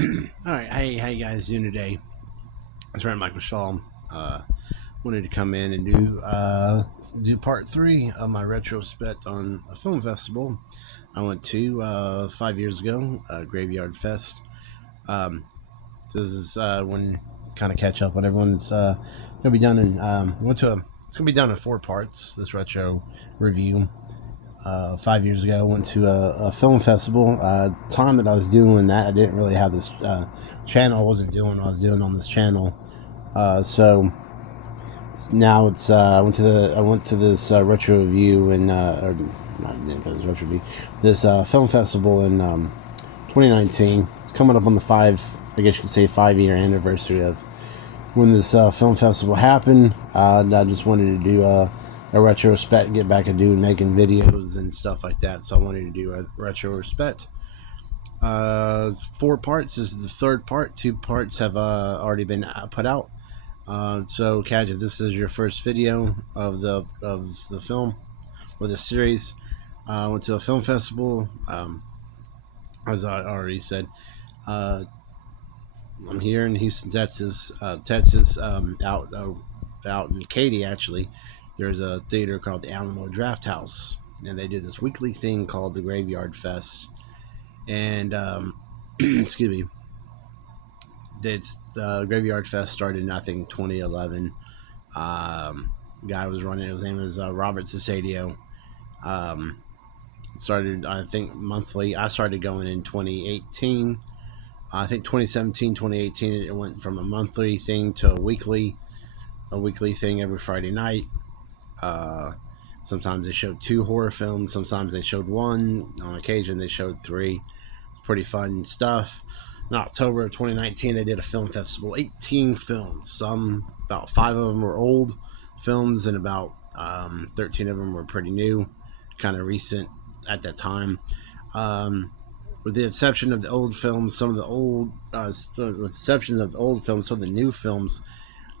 All right, hey, how you guys doing today? It's Ryan Michael Shaw. Wanted to come in and do part three of my retrospect on a film festival I went to 5 years ago, Graveyard Fest. Um, this is when kind of catch up on everyone's gonna be done in it's gonna be done in four parts. This retro review. 5 years ago, I went to a film festival. Time that I was doing that, I didn't really have this channel. I wasn't doing what I was doing on this channel. So now it's I went to this retro review and or not this retro review, this film festival in 2019. It's coming up on the I guess you could say 5 year anniversary of when this film festival happened. And I just wanted to do a retrospect, get back and doing making videos and stuff like that. So I wanted to do a retrospect. It's four parts. This is the third part. Two parts have already been put out. So, Kaj, if this is your first video of the film or the series, I went to a film festival. As I already said, uh, I'm here in Houston, Texas. Texas, out in Katy, actually. There's a theater called the Alamo Draft House, and they do this weekly thing called the Graveyard Fest. And excuse me, it's the Graveyard Fest started in I think 2011. Guy was running. His name was Robert Cesadio. Um, Started I think monthly. I started going in 2018. I think 2017, 2018, it went from a monthly thing to a weekly thing every Friday night. Uh, Sometimes they showed two horror films. Sometimes they showed one. On occasion, they showed three. It's pretty fun stuff. In October of 2019, they did a film festival. 18 films. About five of them were old films, and about 13 of them were pretty new, kind of recent at that time. Um, with the exception of the old films, some of the old, with the exceptions of the old films, some of the new films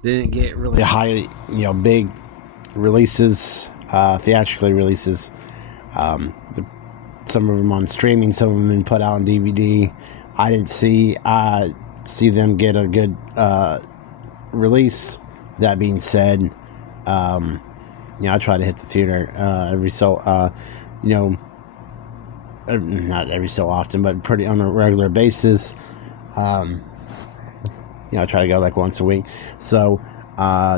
didn't get really high, big releases, theatrically releases. Um, some of them on streaming, some of them been put out on DVD. I didn't see them get a good release. That being said, I try to hit the theater not every so often, but pretty on a regular basis. I try to go like once a week. So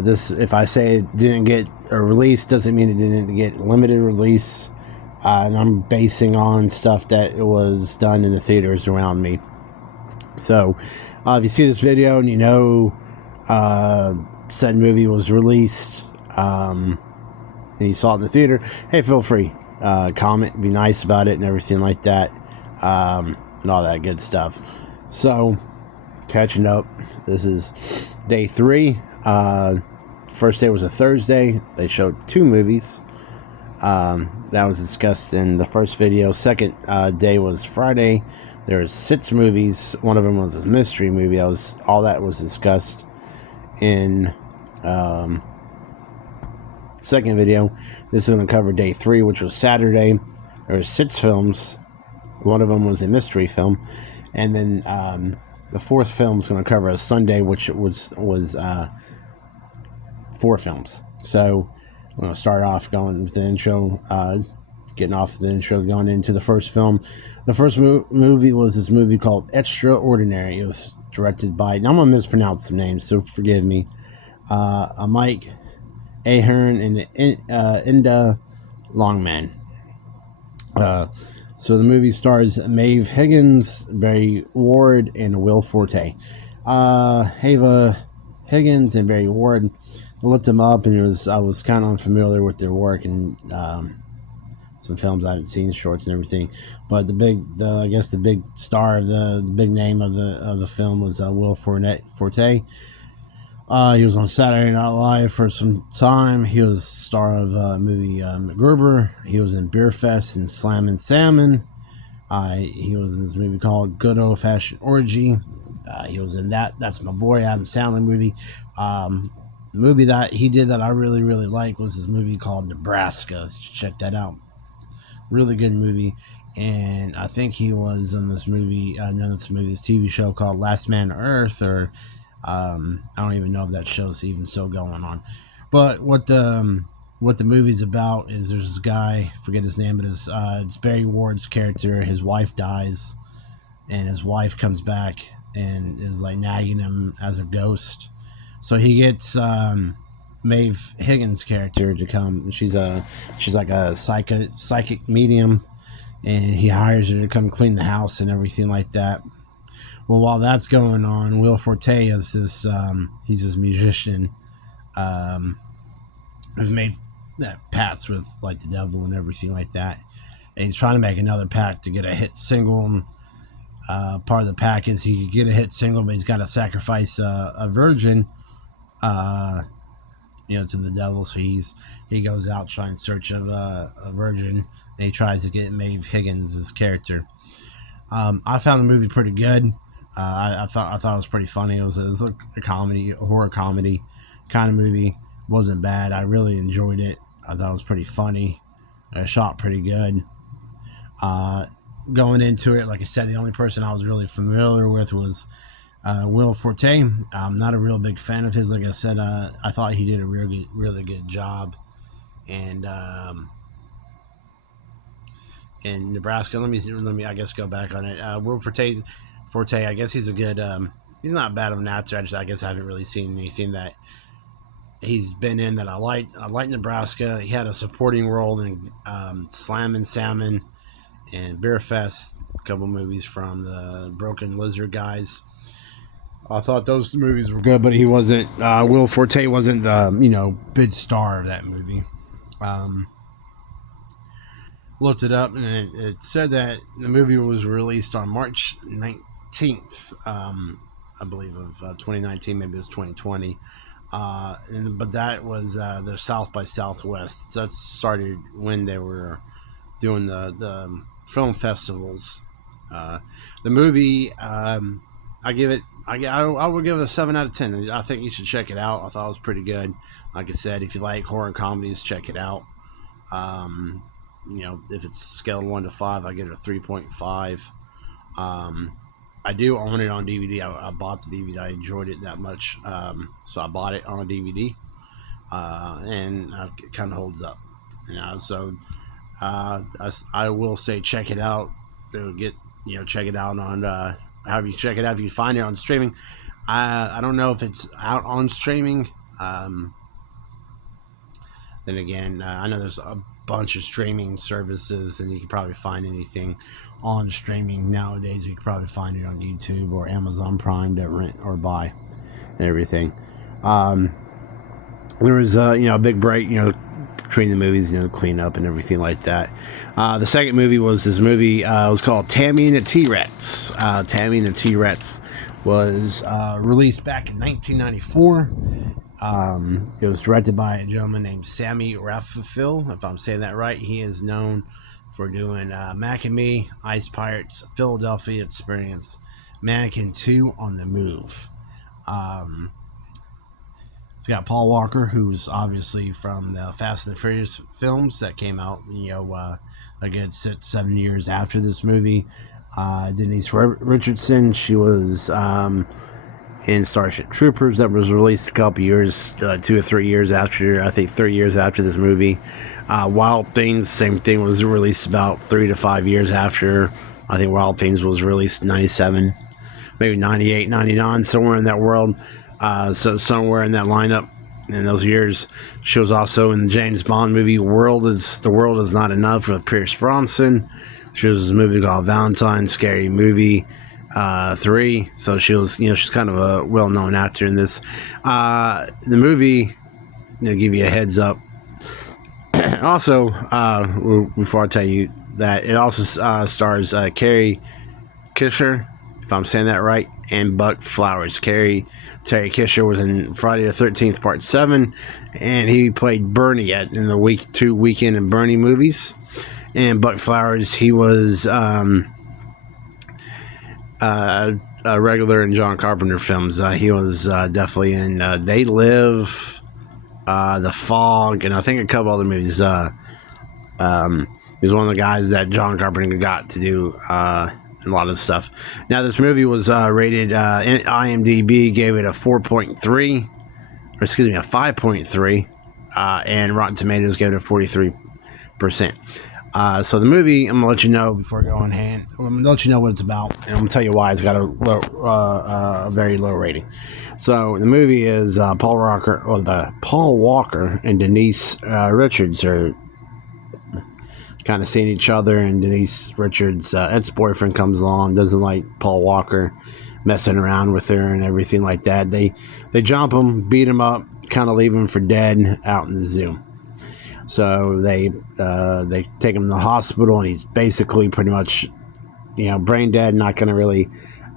this, if I say it didn't get a release, doesn't mean it didn't get limited release. And I'm basing on stuff that was done in the theaters around me. So if you see this video and you know said movie was released and you saw it in the theater, hey, feel free. Comment, be nice about it and everything like that, and all that good stuff. So, catching up, this is day three. First day was a Thursday. They showed two movies. That was discussed in the first video. Second day was Friday. There's 6 movies. One of them was a mystery movie. All that was discussed in second video. This is going to cover day 3, which was Saturday. There were 6 films. One of them was a mystery film, and then the fourth film is going to cover a Sunday, which was 4 films. So I'm going to start off going with the intro, getting off the intro, going into the first film. The first movie was this movie called Extraordinary. It was directed by, now I'm going to mispronounce some names, so forgive me, Mike Ahern and Inda Longman. So the movie stars Maeve Higgins, Barry Ward, and Will Forte. Ava Higgins and Barry Ward, I looked them up, and I was kind of unfamiliar with their work and some films I haven't seen, shorts and everything. But the big star of the big name of the film was Will Forte. He was on Saturday Night Live for some time. He was star of movie MacGruber. He was in Beer Fest and Slammin' Salmon. He was in this movie called Good Old Fashioned Orgy. He was in that. That's my boy Adam Sandler movie. The movie that he did that I really, really like was this movie called Nebraska. Check that out. Really good movie. and I think he was in this movie, this TV show called Last Man on Earth, or I don't even know if that show's even still going on. But what the movie's about is there's this guy, forget his name, but it's Barry Ward's character. His wife dies, and his wife comes back and is like nagging him as a ghost. So he gets Maeve Higgins' character to come. She's like a psychic medium, and he hires her to come clean the house and everything like that. Well, while that's going on, Will Forte is this he's this musician, has made pacts with like the devil and everything like that. And he's trying to make another pact to get a hit single. Part of the pact is he could get a hit single, but he's got to sacrifice a virgin, to the devil. So he goes out trying to search of a virgin, and he tries to get Maeve Higgins' character. I found the movie pretty good. I thought it was pretty funny. It was a comedy, a horror comedy kind of movie. It wasn't bad. I really enjoyed it. I thought it was pretty funny. Shot pretty good. Going into it, like I said, the only person I was really familiar with was Will Forte. I'm not a real big fan of his. Like I said, I thought he did a really good job. And in Nebraska, let me I guess go back on it. Will Forte, I guess he's a good. He's not bad of an actor. I guess I haven't really seen anything that he's been in that I like. I like Nebraska. He had a supporting role in Slam and Salmon and Beer Fest, a couple movies from the Broken Lizard guys. I thought those movies were good, but he wasn't. Will Forte wasn't the big star of that movie. Looked it up, and it said that the movie was released on March 19th, I believe, of 2019. Maybe it was 2020. But that was the South by Southwest. That started when they were doing the film festivals. The movie, I would give it a 7 out of 10. I think you should check it out. I thought it was pretty good. Like I said, if you like horror comedies, check it out. If it's scaled 1 to 5, I give it a 3.5. I do own it on DVD. I bought the DVD. I enjoyed it that much, so I bought it on DVD, and it kind of holds up. So I will say check it out. Check it out on however you check it out. If you find it on streaming, I don't know if it's out on streaming. Then again, I know there's a bunch of streaming services, and you can probably find anything on streaming nowadays. You can probably find it on YouTube or Amazon Prime to rent or buy and everything. There was a big break between the movies, clean up and everything like that. The second movie was this movie. It was called Tammy and the T-Rex. Tammy and the T-Rex was released back in 1994. It was directed by a gentleman named Sammy Raphael, if I'm saying that right. He is known for doing Mac and Me, Ice Pirates, Philadelphia Experience, Mannequin 2, On the Move. It's got Paul Walker, who's obviously from the Fast and the Furious films that came out, a good 6-7 years after this movie. Denise Richardson, she was in Starship Troopers, that was released a couple years, 2 or 3 years after, I think 3 years after this movie. Wild Things, same thing, was released about 3 to 5 years after. I think Wild Things was released 97, maybe 98, 99, somewhere in that world. So somewhere in that lineup in those years. She was also in the James Bond movie The World Is Not Enough with Pierce Bronson. She was in a movie called Valentine, Scary Movie 3. So she was, she's kind of a well-known actor in this. The movie, to give you a heads up. Also, before I tell you that, it also stars Carrie Kisher, if I'm saying that right, and Buck Flowers. Terry Kisher was in Friday the 13th Part 7, and he played Bernie in the two Weekend and Bernie movies. And Buck Flowers, he was a regular in John Carpenter films. He was definitely in They Live, The Fog, and I think a couple other movies. The He's one of the guys that John Carpenter got to do a lot of stuff. Now, this movie was rated, IMDb gave it a 4.3, or excuse me, a 5.3, and Rotten Tomatoes gave it a 43%. So the movie, I'm gonna let you know before I go on hand. I'm gonna let you know what it's about, and I'm gonna tell you why it's got a very low rating. So the movie is Paul Walker and Denise Richards are kind of seeing each other, and Denise Richards' ex-boyfriend comes along, doesn't like Paul Walker messing around with her and everything like that. They jump him, beat him up, kind of leave him for dead out in the zoo. So they take him to the hospital, and he's basically pretty much, brain dead, not going to really,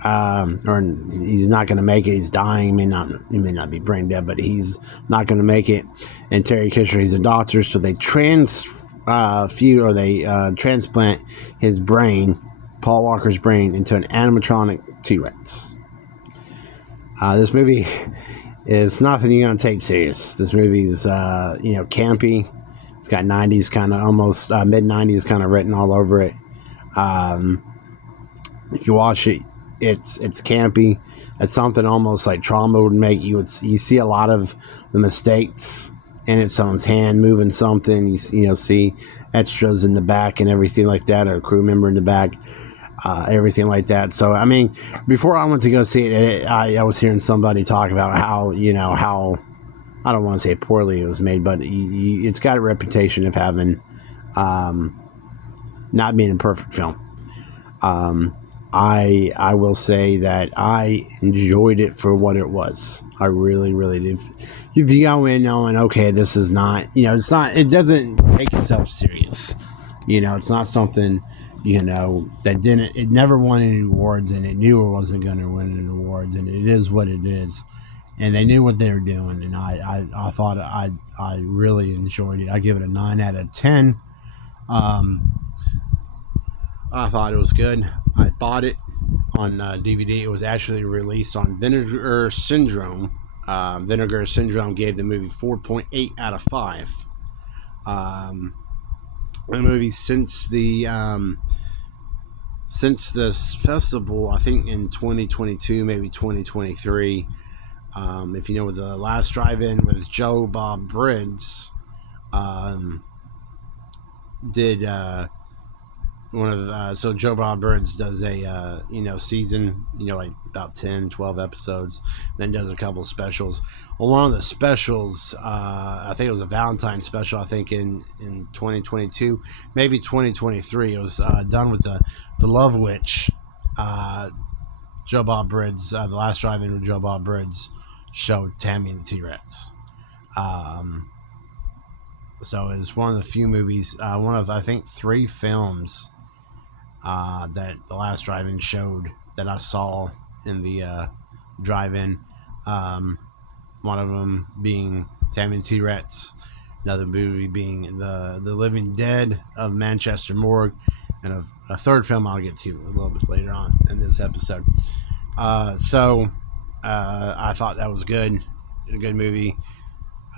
or he's not going to make it. He's dying. He may not be brain dead, but he's not going to make it. And Terry Kisher, he's a doctor, so they transplant his brain, Paul Walker's brain, into an animatronic T-Rex. This movie is nothing you're gonna take serious. This movie's campy. It's got 90s kind of, almost mid 90s kind of written all over it. If you watch it, it's campy. It's something almost like Trauma would make. You see a lot of the mistakes in it. Someone's hand moving something. You see extras in the back and everything like that, or a crew member in the back, everything like that. So I mean, before I went to go see it, I was hearing somebody talk about how I don't want to say poorly it was made, but it's got a reputation of having not being a perfect film. I will say that I enjoyed it for what it was. I really, really did. If you go in knowing, okay, this is not, it doesn't take itself serious. It's not something, it never won any awards, and it knew it wasn't going to win any awards, and it is what it is. And they knew what they were doing, and I thought I really enjoyed it. I give it a 9 out of 10. I thought it was good. I bought it on DVD. It was actually released on Vinegar Syndrome. Vinegar Syndrome gave the movie 4.8 out of 5. The movie since this festival, I think in 2022, maybe 2023. If you know, with the last drive-in with Joe Bob Briggs, did one of so Joe Bob Briggs does a season, like about 10, 12 episodes, then does a couple of specials. Well, one of the specials, I think it was a Valentine special, I think in 2022, maybe 2023, it was done with the Love Witch, Joe Bob Briggs, the last drive-in with Joe Bob Briggs showed Tammy and the T-Rex. So it's one of the few movies, one of, I think, 3 films that the last drive-in showed that I saw in the drive-in. One of them being Tammy and T-Rex, another movie being the Living Dead of Manchester Morgue, and a third film I'll get to a little bit later on in this episode. I thought that was good, a good movie.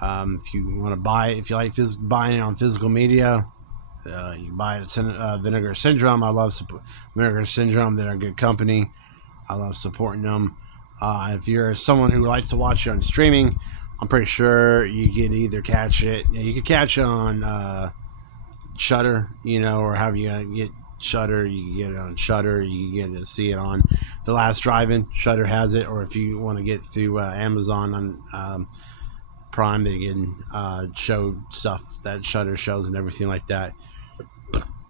If you want to buy it, if you like buying it on physical media, you can buy it at Vinegar Syndrome. I love Vinegar Syndrome. They're a good company. I love supporting them. If you're someone who likes to watch it on streaming, I'm pretty sure you can either catch it. You can catch it on Shudder, or however you get Shudder. You can get it on Shudder. You can get to see it on The Last Drive-In. Shudder has it, or if you want to get through Amazon on Prime, they can show stuff that Shudder shows and everything like that.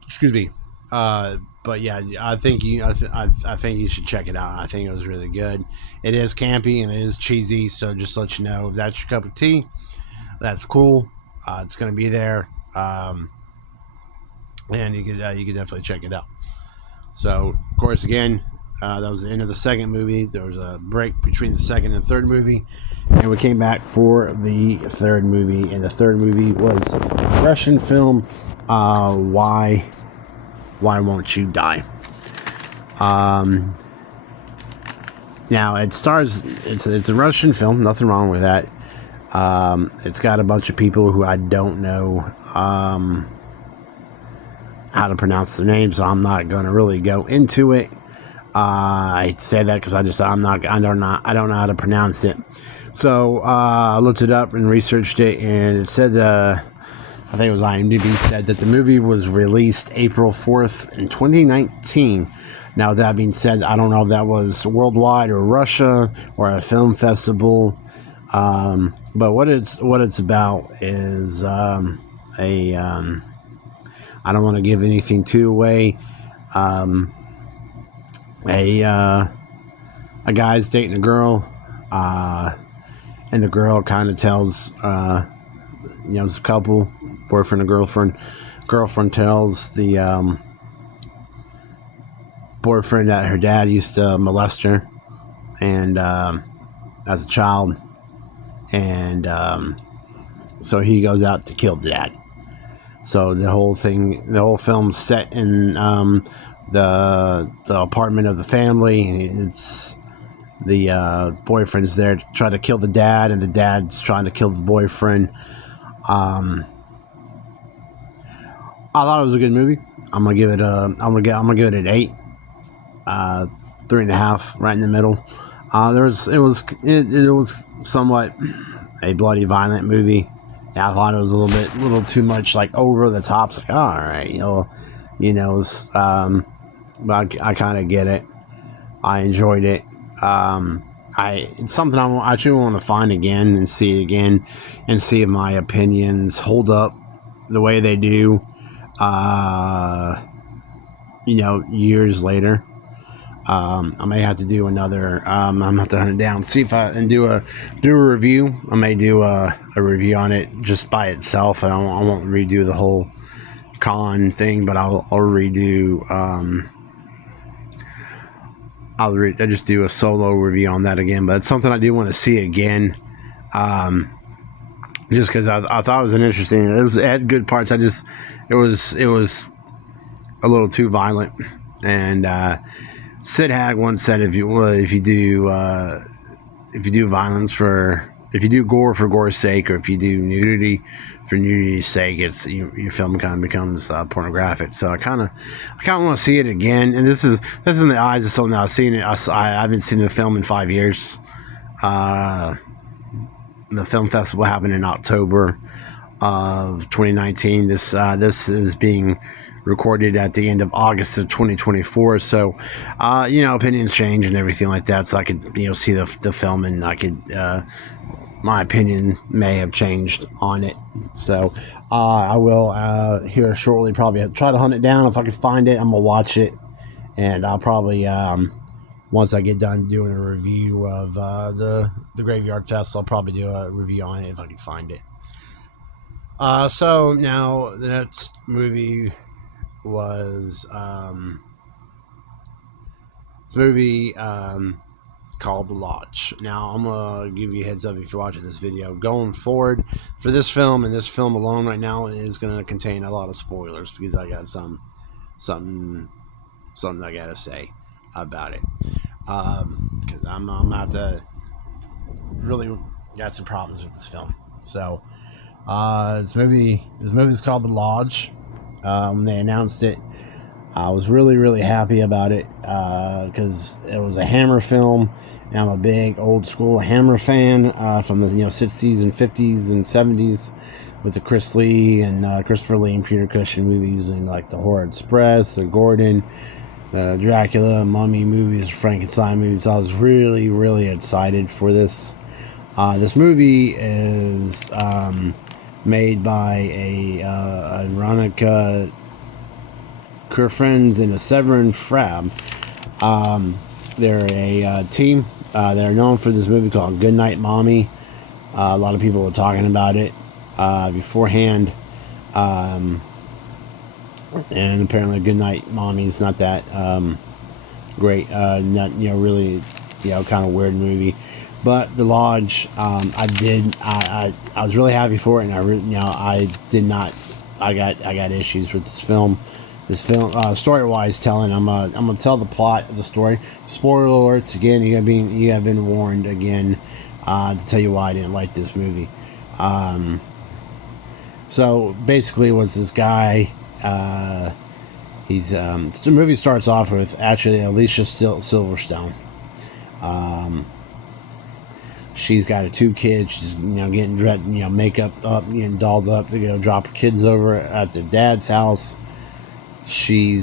Excuse me. But yeah, I think you should check it out. I think it was really good. It is campy and it is cheesy, so just to let you know, if that's your cup of tea, that's cool. It's going to be there, and you could definitely check it out. So, of course, again, that was the end of the second movie. There was a break between the second and third movie, and we came back for the third movie. And the third movie was a Russian film, Why Won't You Die? Now it stars. It's a Russian film. Nothing wrong with that. It's got a bunch of people who I don't know. how to pronounce the name, so I'm not going to really go into it. I say that because I don't know how to pronounce it. So I looked it up and researched it, and it said I think it was IMDb said that the movie was released April 4th in 2019. Now, with that being said, I don't know if that was worldwide or Russia or a film festival. But what it's about is I don't want to give anything too away. A guy's dating a girl, and the girl kind of tells it's a couple, boyfriend and girlfriend. Girlfriend tells the boyfriend that her dad used to molest her, and as a child, and so he goes out to kill the dad. So the whole film's set in the apartment of the family, and it's the boyfriend's there to try to kill the dad, and the dad's trying to kill the boyfriend. I thought it was a good movie. I'm gonna give it an 8, 3.5, right in the middle. It was somewhat a bloody, violent movie. I thought it was a little too much, like over the top. It's like, all right, but I kind of get it. I enjoyed it. It's something I actually want to find again and see it again, and see if my opinions hold up the way they do. Years later. I may have to do another. I'm gonna have to hunt it down, see if I can do a review. I may do a review on it just by itself. I won't redo the whole con thing, but I'll redo. I'll just do a solo review on that again. But it's something I do want to see again. Just because I thought it was an interesting. It had good parts. It was a little too violent, and Sid Haig once said if you do violence if you do gore for gore's sake, or if you do nudity for nudity's sake, your film kind of becomes pornographic. So I kind of want to see it again. And this is in the eyes of something I've seen it. I haven't seen the film in 5 years. The film festival happened in October of 2019. This is being recorded at the end of August of 2024. So, opinions change and everything like that. So I could, see the film, and I could, my opinion may have changed on it. So, I will, here shortly, probably try to hunt it down. If I can find it, I'm gonna watch it, and I'll probably, once I get done doing a review of, the Graveyard Fest, I'll probably do a review on it if I can find it. So now the next movie was this movie called The Lodge. Now I'm gonna give you a heads up if you're watching this video. Going forward for this film, and this film alone right now is gonna contain a lot of spoilers, because I got something I gotta say about it. Because I'm gonna have to really got some problems with this film. So this movie's called The Lodge. They announced it. I was really, really happy about it because it was a Hammer film, and I'm a big old school Hammer fan from the 60s and 50s and 70s with the Chris Lee and Christopher Lee and Peter Cushing movies, and like the Horror Express, the Gordon, Dracula, Mummy movies, Frankenstein movies. So I was really, really excited for this. This movie is made by a Veronica Kurfriends and a Severin Frab. They're a team. They're known for this movie called Goodnight Mommy. A lot of people were talking about it beforehand. And apparently Goodnight Mommy is not that great. Not really kind of weird movie. But The Lodge, I was really happy for it, and I got issues with this film. This film, story-wise telling, I'm gonna tell the plot of the story. Spoiler alerts again. You have been warned again to tell you why I didn't like this movie. So basically, it was this guy. The movie starts off with actually Alicia Silverstone. She's got her 2 kids. She's getting dressed, makeup up, getting dolled up to go drop her kids over at their dad's house. She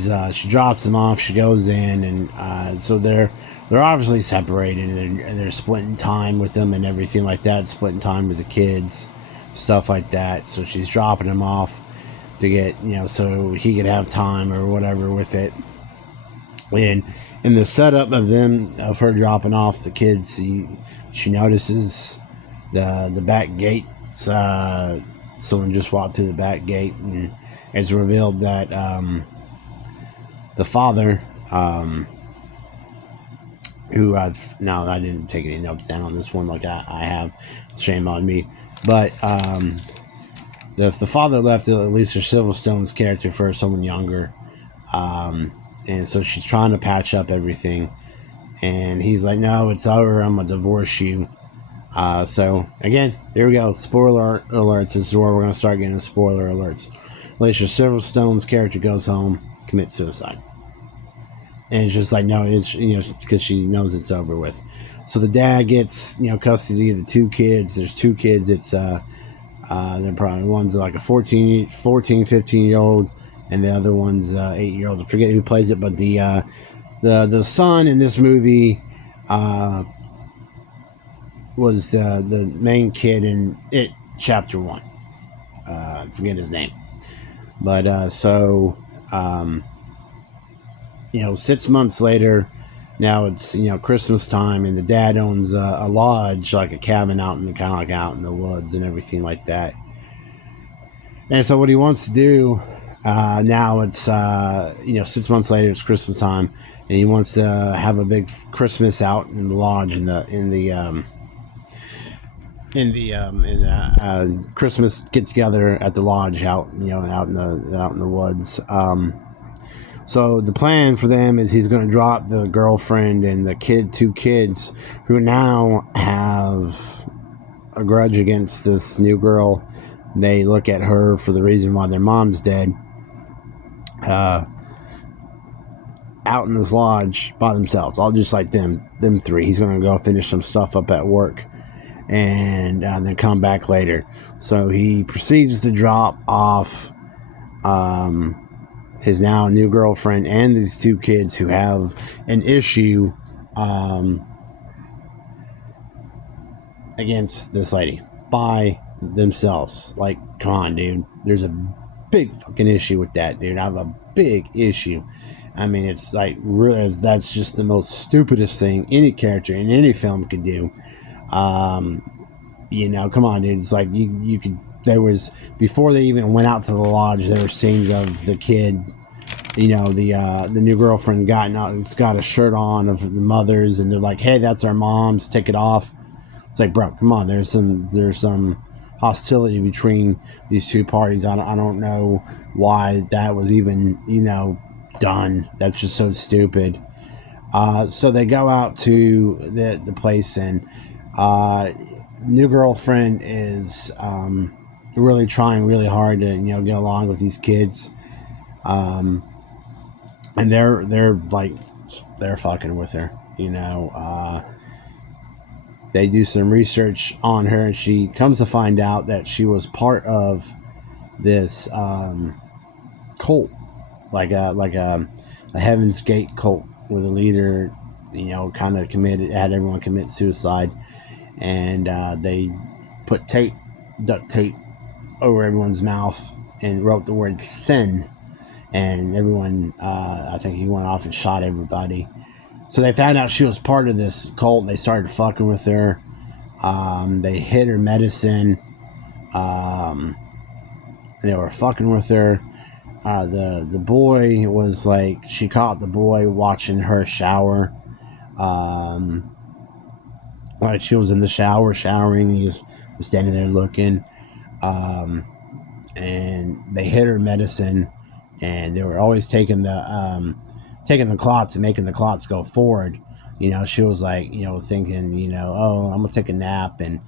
drops them off. She goes in, and so they're obviously separated, and they're splitting time with them and everything like that. Splitting time with the kids, stuff like that. So she's dropping them off to get so he could have time or whatever with it. And in the setup of her dropping off the kids, she notices the back gate. Someone just walked through the back gate, and it's revealed that the father, who I didn't take any notes down on this one like I have. Shame on me. But the father left Alicia Silverstone's character for someone younger. And so she's trying to patch up everything. And he's like, no, it's over. I'm going to divorce you. So, again, there we go. Spoiler alerts. This is where we're going to start getting spoiler alerts. Alicia Silverstone's character goes home, commits suicide. And it's just like, no, it's, because she knows it's over with. So the dad gets, custody of the 2 kids. There's 2 kids. It's, they're probably, one's like a 14, 15-year-old, and the other one's 8-year-old. I forget who plays it, but the son in this movie was the main kid in It Chapter 1. I forget his name. But 6 months later, now it's Christmas time, and the dad owns a lodge, like a cabin out in the woods and everything like that. And so what he wants to do now, it's 6 months later, it's Christmas time, and he wants to have a big Christmas out in the lodge in the Christmas get together at the lodge out in the woods. So the plan for them is he's going to drop the girlfriend and the 2 kids who now have a grudge against this new girl. They look at her for the reason why their mom's dead. Out in this lodge by themselves, all just like them 3. He's going to go finish some stuff up at work and then come back later. So he proceeds to drop off his now new girlfriend and these 2 kids who have an issue against this lady by themselves. Like, come on, dude. There's a big fucking issue with that, dude. I have a big issue. I mean, it's like, really, that's just the most stupidest thing any character in any film could do. Come on, dude. It's like you could. There was, before they even went out to the lodge, there were scenes of the kid, the new girlfriend it's got a shirt on of the mother's, and they're like, hey, that's our mom's, take it off. It's like, bro, come on, there's some hostility between these 2 parties. I don't know why that was even, done. That's just so stupid. So they go out to the place, and new girlfriend is really trying really hard to get along with these kids, and they're fucking with her. They do some research on her, and she comes to find out that she was part of this cult, like a Heaven's Gate cult, where the leader kind of had everyone commit suicide. And they put duct tape over everyone's mouth and wrote the word sin. And everyone, I think he went off and shot everybody. So they found out she was part of this cult. They started fucking with her. They hid her medicine. They were fucking with her. The boy was like, she caught the boy watching her shower. Like, she was in the shower showering. He was standing there looking. And they hid her medicine, and they were always taking the clots and making the clots go forward. She was like, thinking, oh, I'm gonna take a nap, and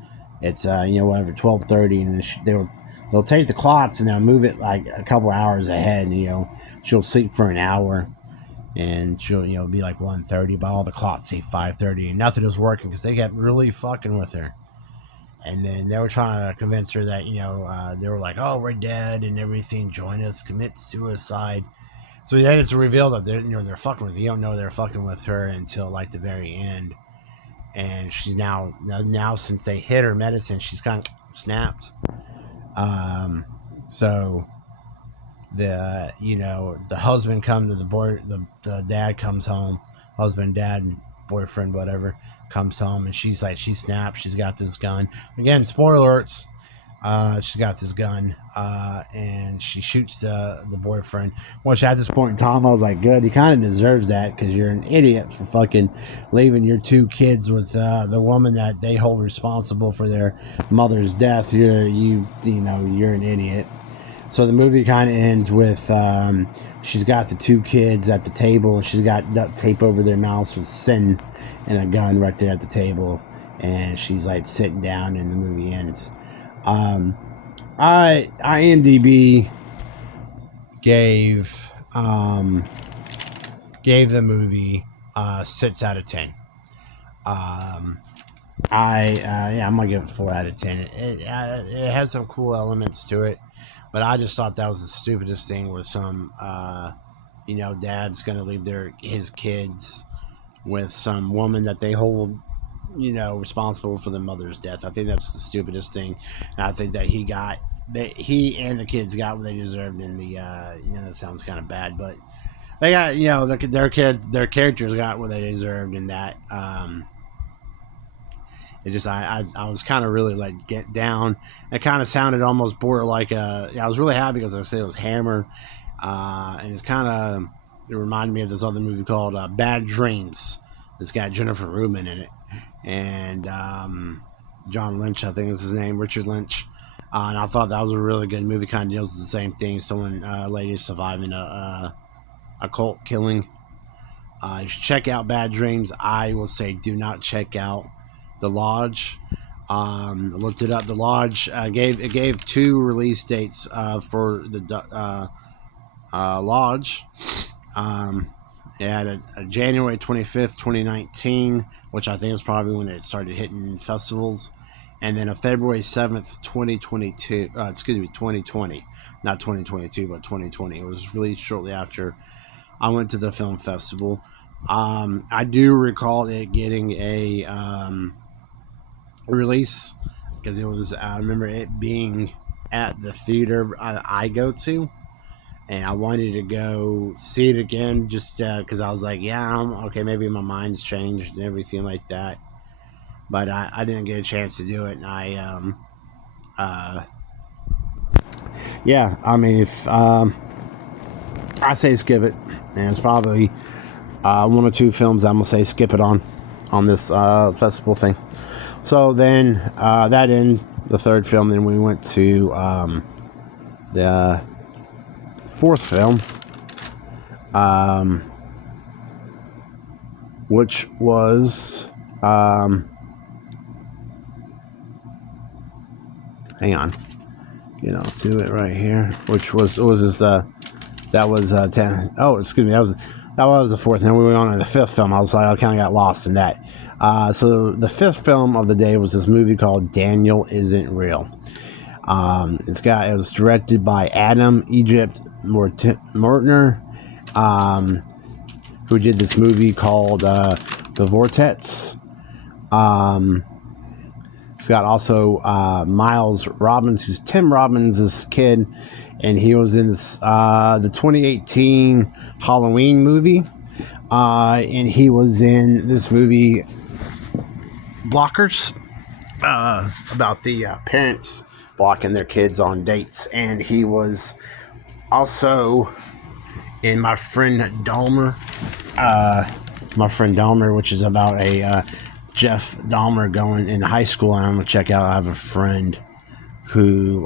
it's 12:30, and they were they'll take the clots and they'll move it like a couple hours ahead. And, she'll sleep for an hour, and she'll be like 1:30, but all the clots say 5:30, and nothing was working because they kept really fucking with her. And then they were trying to convince her that they were like, "Oh, we're dead and everything. Join us, commit suicide." So then it's revealed that they're fucking with her. You don't know they're fucking with her until like the very end. And she's now since they hit her medicine, she's kind of snapped. So the husband comes to the dad comes home, husband, dad, boyfriend, whatever, comes home, and she snaps. She's got this gun. Again, spoiler alerts. She's got this gun, and she shoots the boyfriend. Which at this point in time, I was like, good. He kind of deserves that because you're an idiot for fucking leaving your 2 kids with the woman that they hold responsible for their mother's death. You're an idiot. So the movie kind of ends with she's got the 2 kids at the table, and she's got duct tape over their mouths with sin and a gun right there at the table, and she's like sitting down, and the movie ends. IMDb gave the movie 6 out of 10. I'm gonna give it 4 out of 10. It had some cool elements to it, but I just thought that was the stupidest thing with some dad's gonna leave his kids with some woman that they hold responsible for the mother's death. I think that's the stupidest thing, and I think that he and the kids got what they deserved in the that sounds kind of bad, but they got their characters got what they deserved in that. It just I was kind of really like get down. It kind of sounded almost border like I was really happy because I said it was Hammer, and it reminded me of this other movie called Bad Dreams. It's got Jennifer Rubin in it, and John Lynch, I think is his name, Richard Lynch. And I thought that was a really good movie. Kind of deals with the same thing. Lady surviving a cult killing. You should check out Bad Dreams. I will say do not check out The Lodge. I looked it up. The Lodge gave 2 release dates for the Lodge. It had a January 25th, 2019, which I think is probably when it started hitting festivals. And then a February 7th, 2022. 2020. Not 2022, but 2020. It was released shortly after I went to the film festival. I do recall it getting a release because I remember it being at the theater I go to. And I wanted to go see it again just because I was like, okay, maybe my mind's changed and everything like that. But I didn't get a chance to do it. And if I say skip it, and it's probably 1 or 2 films I'm going to say skip it on this festival thing. So then that ended the 3rd film. Then we went to the 4th film, which was hang on, to it right here, which was 10. Oh, excuse me, that was the 4th. Then we went on to the 5th film. I kind of got lost in that. So the 5th film of the day was this movie called Daniel Isn't Real. It was directed by Adam Egypt Mortner, who did this movie called The Vortex. It's got also Miles Robbins, who's Tim Robbins' kid, and he was in this, the 2018 Halloween movie, and he was in this movie Blockers, about the parents blocking their kids on dates, and he was also in My Friend Dahmer, which is about a Jeff Dahmer going in high school, and I'm gonna check out. I have a friend who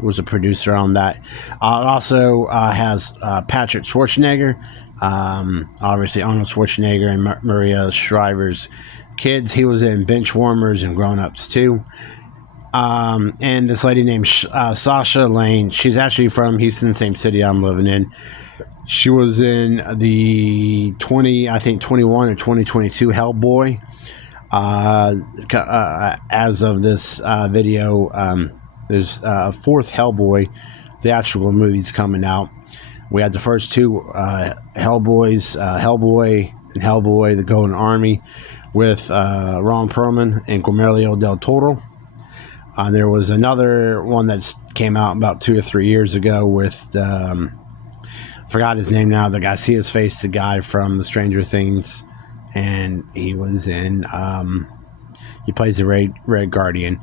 was a producer on that. It also has Patrick Schwarzenegger, obviously Arnold Schwarzenegger and Maria Shriver's kids. He was in Benchwarmers and Grown Ups too. And this lady named Sasha Lane. She's actually from Houston, same city I'm living in. She was in the 21 or 2022 Hellboy. As of this video, there's a fourth Hellboy theatrical movies coming out. We had the first two Hellboys, Hellboy and Hellboy: The Golden Army, with Ron Perlman and Guillermo del Toro. There was another one that came out about 2 or 3 years ago with forgot his name now. The guy, see his face, the guy from the Stranger Things, and he was in. He plays the Red Guardian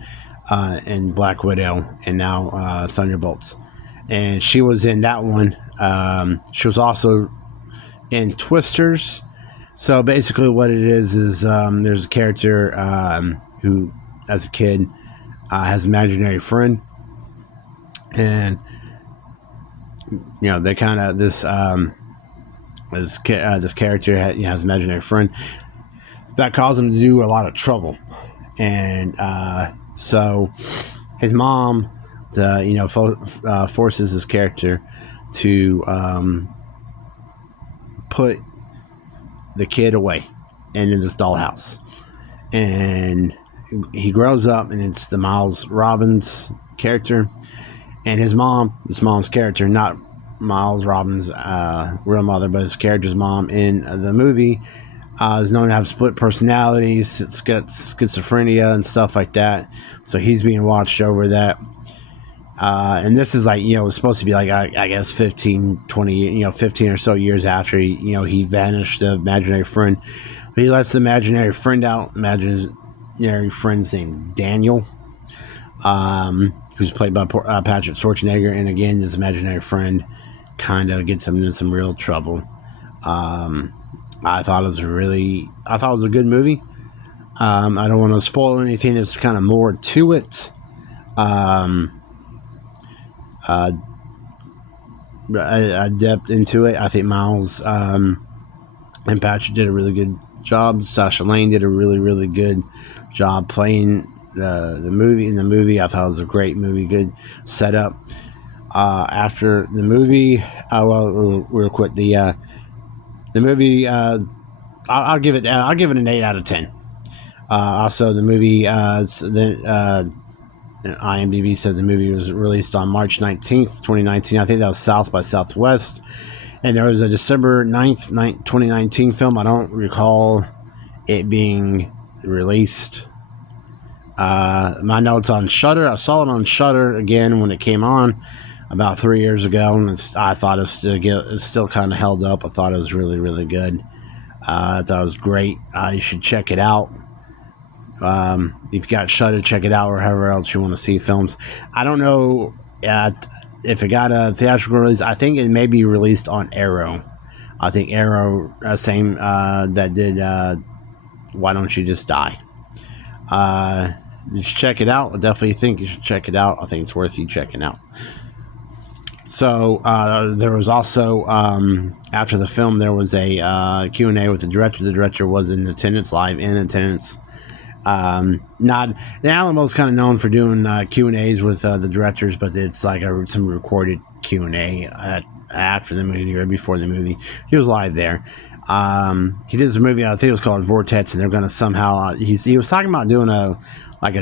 in Black Widow, and now Thunderbolts. And she was in that one. She was also in Twisters. So basically, what it is there's a character who, as a kid, has an imaginary friend, and they kind of this character has an imaginary friend that caused him to do a lot of trouble, and so his mom, forces his character to put the kid away and in this dollhouse, and he grows up, and it's the Miles Robbins character, and his mom's character, not Miles Robbins' real mother, but his character's mom in the movie, is known to have split personalities, schizophrenia and stuff like that. So he's being watched over that. And this is like, it's supposed to be like, I guess 15 or so years after he vanished, the imaginary friend. But he lets the imaginary friend out. Imaginary friend's named Daniel, who's played by Patrick Schwarzenegger. And again, this imaginary friend kind of gets him into some real trouble. I thought it was a good movie. I don't want to spoil anything. There's kind of more to it. I depth into it. I think Miles and Patrick did a really good job. Sasha Lane did a really, really good job playing the movie. In the movie, I thought it was a great movie, good setup. After the movie, real quick, the movie, I'll give it an 8 out of 10. Also, the movie, IMDb said the movie was released on March 19th, 2019. I think that was South by Southwest. And there was a December 9th, 2019 film. I don't recall it being released. My notes on Shudder. I saw it on Shudder again when it came on about 3 years ago. And I thought it's still kind of held up. I thought it was really, really good. I thought it was great. You should check it out. If you've got Shudder, check it out, or however else you want to see films. I don't know if it got a theatrical release. I think it may be released on Arrow. I think Arrow, same that did Why Don't You Just Die. Just check it out. I definitely think you should check it out. I think it's worth you checking out. So there was also, after the film, there was a Q&A with the director. The director was in attendance, live in attendance. The Alamo's kind of known for doing Q&As with the directors, but it's like some recorded Q&A after the movie or before the movie. He was live there. He did this movie, I think it was called Vortex, and they're going to somehow, he was talking about doing a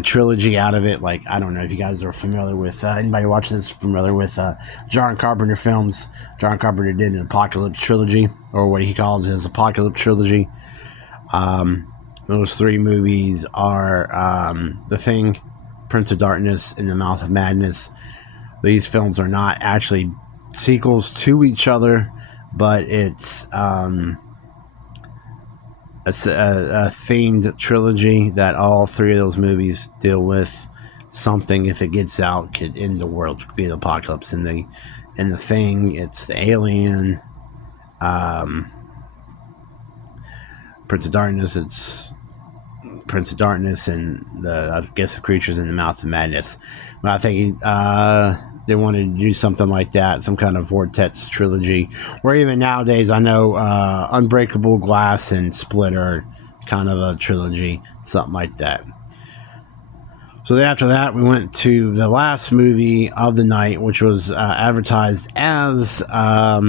trilogy out of it. Like, I don't know if you guys are familiar with, anybody watching this familiar with John Carpenter films. John Carpenter did an Apocalypse trilogy, or what he calls his Apocalypse trilogy. Those three movies are The Thing, Prince of Darkness, and The Mouth of Madness. These films are not actually sequels to each other, but it's a themed trilogy that all three of those movies deal with something. If it gets out, could end the world. It could be the apocalypse. In the Thing, it's the alien. Prince of Darkness, it's Prince of Darkness, and I guess the creatures in the Mouth of Madness. But I think they wanted to do something like that, some kind of Vortex trilogy, or even nowadays, I know Unbreakable Glass and Split are kind of a trilogy, something like that. So then after that, we went to the last movie of the night, which was advertised as a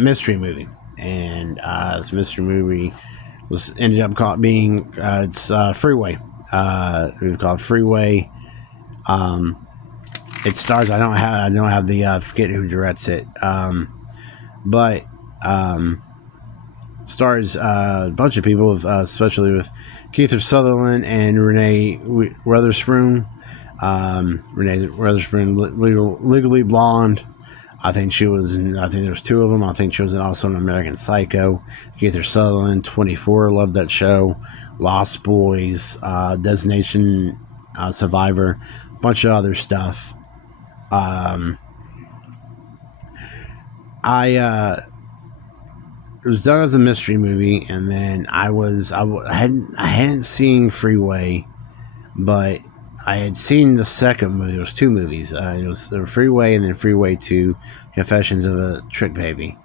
mystery movie, and this mystery movie was ended up being it's Freeway. It was called Freeway. It stars. I don't have the forget who directs it, but stars a bunch of people, especially with Kiefer Sutherland and Renee Witherspoon. Renee Witherspoon, Legally Blonde. I think she was in. I think there's two of them. I think she was also in American Psycho. Kiefer Sutherland, 24, loved that show. Lost Boys, Destination Survivor, a bunch of other stuff. It was done as a mystery movie, and then I hadn't seen Freeway, but I had seen the second movie. There was two movies. It was the Freeway and then Freeway 2, Confessions of a Trick Baby,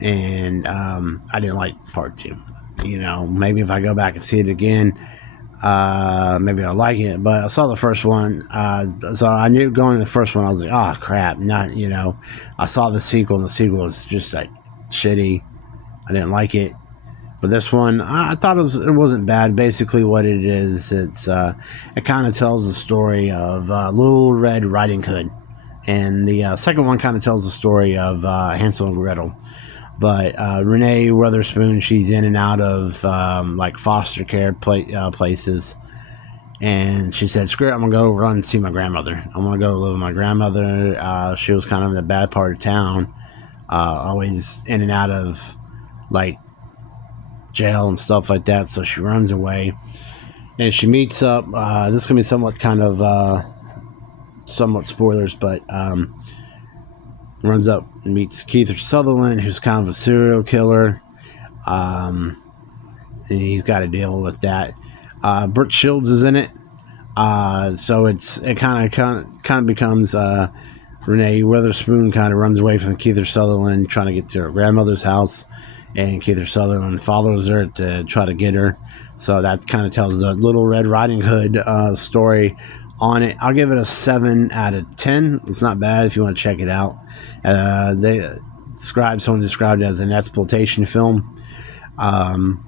and I didn't like part 2. You know, maybe if I go back and see it again, maybe I'll like it. But I saw the first one, so I knew going to the first one, I was like, oh crap, not, you know. I saw the sequel, and the sequel was just like shitty. I didn't like it. But this one, I thought it wasn't bad. Basically, what it is, it kind of tells the story of Little Red Riding Hood, and the second one kind of tells the story of Hansel and Gretel. But Renee Witherspoon, she's in and out of like foster care places, and she said, "Screw it, I'm gonna go run and see my grandmother. I'm gonna go live with my grandmother." She was kind of in the bad part of town, always in and out of like jail and stuff like that, so she runs away and she meets up this is gonna be somewhat spoilers, but runs up and meets Kiefer Sutherland, who's kind of a serial killer, and he's got to deal with that. Brooke Shields is in it, so it kind of becomes Renee Witherspoon kind of runs away from Kiefer Sutherland trying to get to her grandmother's house, and Kiefer Sutherland follows her to try to get her. So that kind of tells the Little Red Riding Hood story on it. I'll give it a 7 out of 10. It's not bad if you want to check it out. Someone described it as an exploitation film. And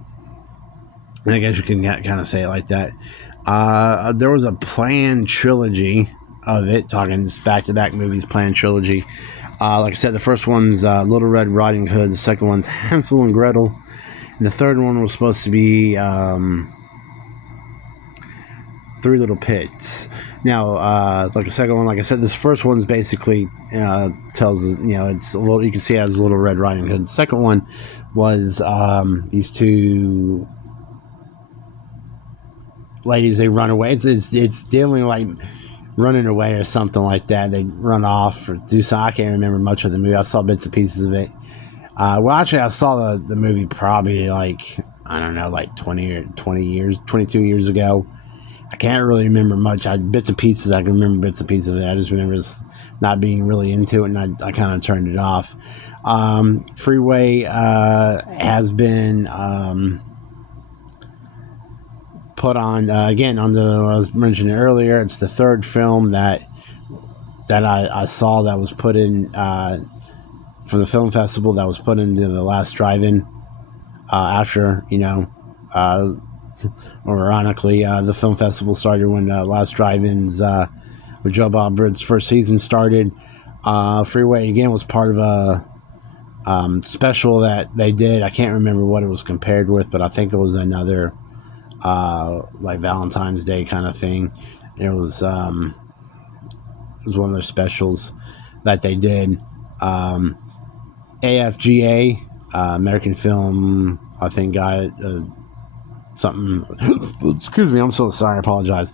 I guess you can kind of say it like that. There was a planned trilogy of it, talking this back-to-back movies, planned trilogy. Like I said, the first one's Little Red Riding Hood. The second one's Hansel and Gretel. And the third one was supposed to be Three Little Pigs. Now, like the second one, like I said, this first one's basically tells, you know, it's a little, you can see it as Little Red Riding Hood. The second one was these two ladies, they run away. It's dealing like running away or something like that. They run off or do something. I can't remember much of the movie. I saw bits and pieces of it. Well, actually, I saw the movie probably like, I don't know, like 22 years ago. I can't really remember much. Bits and pieces. I can remember bits and pieces of it. I just remember not being really into it, and I kind of turned it off. Freeway has been put on again on the, I was mentioning earlier. It's the third film that I saw that was put in for the film festival, that was put into the last drive-in after, you know, or ironically, the film festival started when Last Drive-Ins with Joe Bob Briggs' first season started. Freeway, again, was part of a special that they did. I can't remember what it was compared with, but I think it was another like Valentine's Day kind of thing. It was one of their specials that they did. AFGA, American Film, I think, got something. Excuse me, I'm so sorry. I apologize.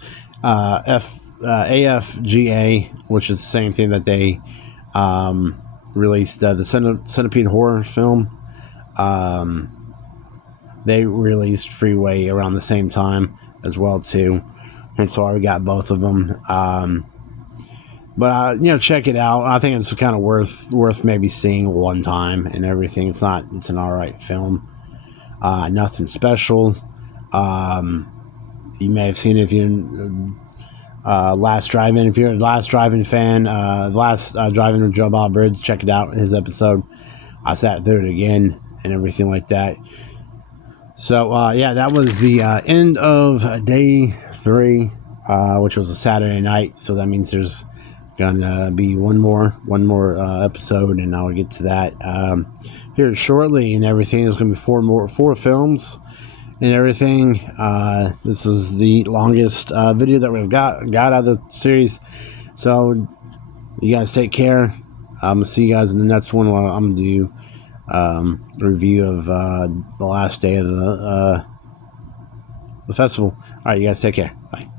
AFGA, which is the same thing that they released the Centipede horror film. They released Freeway around the same time as well too, hence why we got both of them. But you know, check it out. I think it's kind of worth maybe seeing one time and everything. It's an alright film. Nothing special. You may have seen it if you Last Drive-In. If you're a Last Drive-In fan, Last Drive-In with Joe Bob Bridge, check it out. His episode. I sat through it again and everything like that. So yeah, that was the end of day 3, which was a Saturday night. So that means there's gonna be one more episode, and I'll get to that here shortly. And everything, there's gonna be four films and everything. This is the longest video that we've got out of the series. So you guys take care. I'm gonna see you guys in the next one. Where I'm gonna do review of the last day of the festival. All right, you guys take care. Bye.